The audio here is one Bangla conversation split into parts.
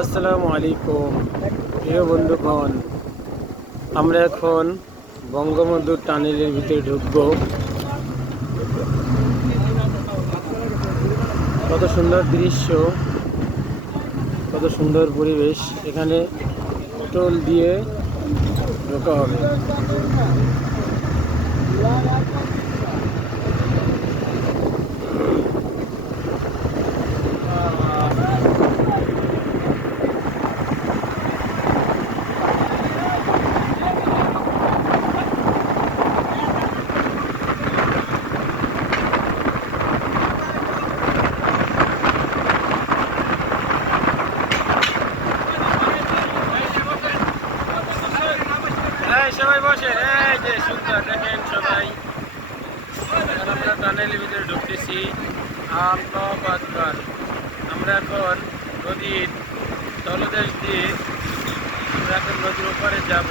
আসসালামু আলাইকুম, প্রিয় বন্ধুগণ। আমরা এখন বঙ্গবন্ধু টানেলের ভিতরে ঢুকবো। কত সুন্দর দৃশ্য, কত সুন্দর পরিবেশ। এখানে টোল দিয়ে ঢোকা হবে এই সবাই বসে এই যে সুন্দর, দেখেন সবাই। আমরা টানেলের ভিতরে ঢুকতেছি। আল্লাহ আকবার আমরা এখন নদীর তলদেশ দিয়ে আমরা এখন নদীর উপরে যাব।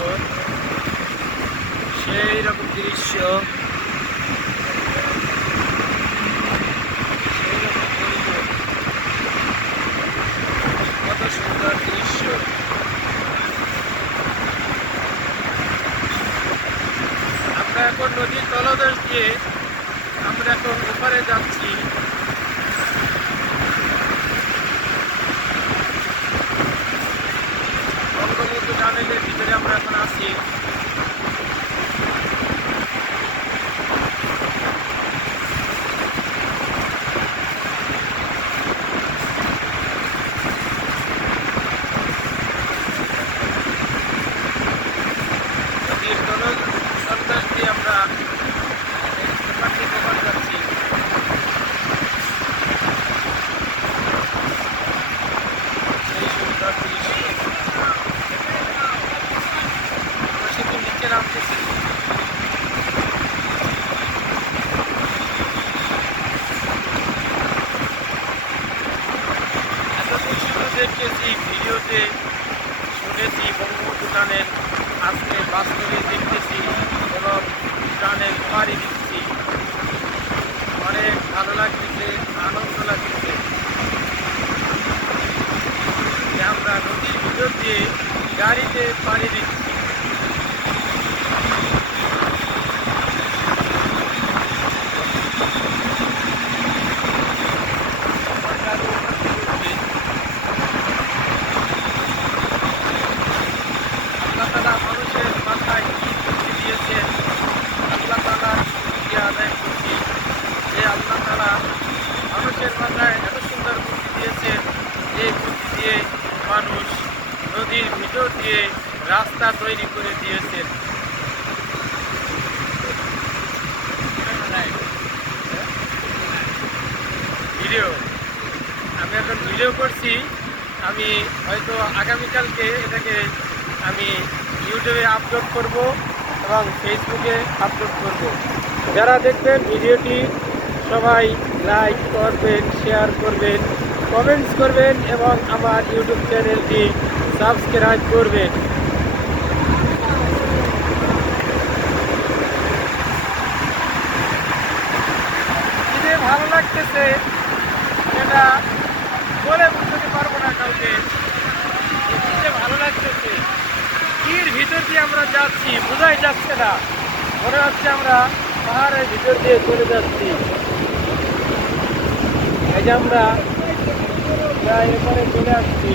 সেই রকম দৃশ্য সেই রকম পরিবেশ। কত সুন্দর দৃশ্য আমরা এখন নদীর দিয়ে আমরা এখন ওপারে যাচ্ছি। বঙ্গবন্ধু টানেলের ভিতরে আমরা এখন আছি নদীর তল তলদেশ দিয়ে আমরা ওপার থেকে ওপার যাচ্ছি এই সুন্দর দৃশ্য আমরা শুধু নিচে নামতেছি এতদিন শুধু দেখতেছি, ভিডিওতে শুনেছি, বঙ্গবন্ধু টানেল আজকে বাস্তবে দেখতেছি, এবং টানেল পাড়ি দিচ্ছি। অনেক ভালো লাগতেছে, আনন্দ লাগতেছে। আমরা নদীর ভিতর দিয়ে গাড়িতে পাড়ি দিচ্ছি। মানুষের মাথায় এত সুন্দর বুদ্ধি দিয়েছেন যে বুদ্ধি দিয়ে মানুষ নদীর ভিতর দিয়ে রাস্তা তৈরি করে দিয়েছেন ভিডিও। আমি এখন ভিডিও করছি, আমি হয়তো আগামীকালকে এটাকে আমি ইউটিউবে আপলোড করব এবং ফেসবুকে আপলোড করব। যারা দেখবেন ভিডিওটি সবাই লাইক করবেন, শেয়ার করবেন, কমেন্টস করবেন এবং আমার ইউটিউব চ্যানেলটি সাবস্ক্রাইব করবেন। যে ভালো লাগতেছে এটা বলে বুঝতে পারব না কাউকে। যে ভালো লাগতেছে কির ভিতর দিয়ে আমরা যাচ্ছি, বোঝাই যাচ্ছে না। মনে হচ্ছে আমরা পাহাড়ের ভিতর দিয়ে চলে যাচ্ছি। এই যে আমরা প্রায় এরপরে চলে আসছি।